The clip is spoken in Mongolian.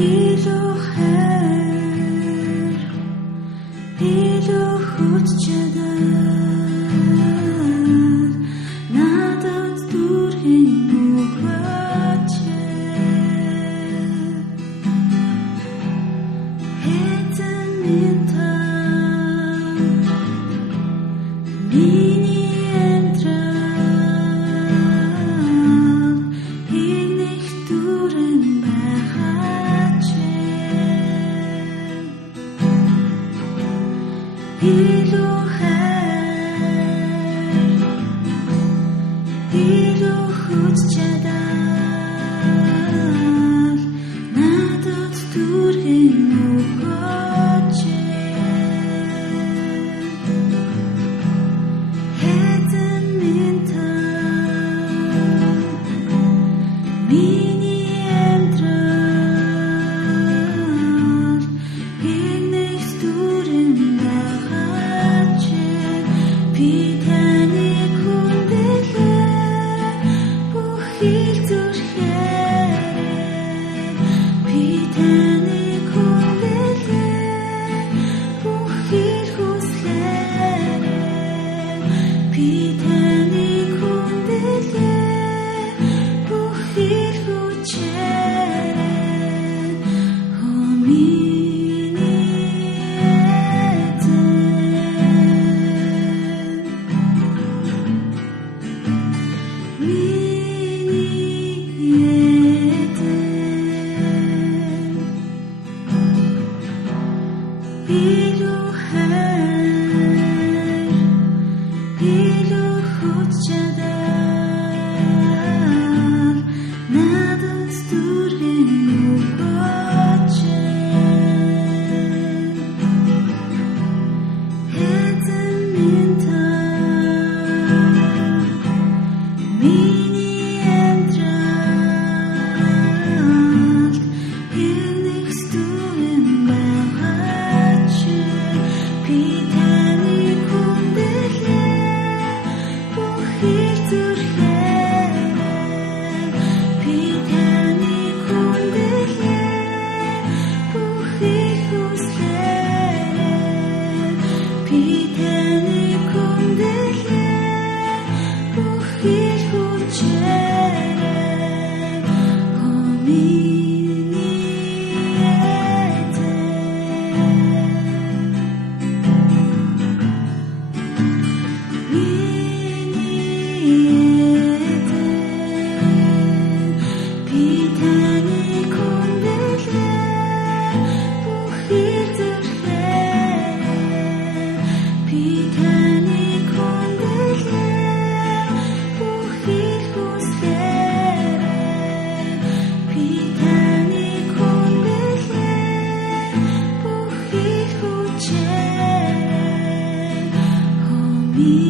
илүү хайр илүү хүч чадах надад дүрхэн өгөөч хэзээ минь та миний амьдрал их дүрэн байгаач илүү хайр илүү хүч чадах надад дүрхэн өгөөч хэзээ минь та миний амьдрал их дүрэн байгаач би таны хүндэглээ бүх их зүрхээр би таны хүндэглээ бүх их хүслээр би таны хүндэглээ бүх их хүчээр илүү хайр илүү хүч чадах надад дүрхэн өгөөч хэзээ минь та миний амьдрал их дүрэн байгаач би таны хүндэглээ бүх их зүрхээр би таны хүндэглээ бүх их хүслээр би таны хүндэглээ бүх их хүчээр be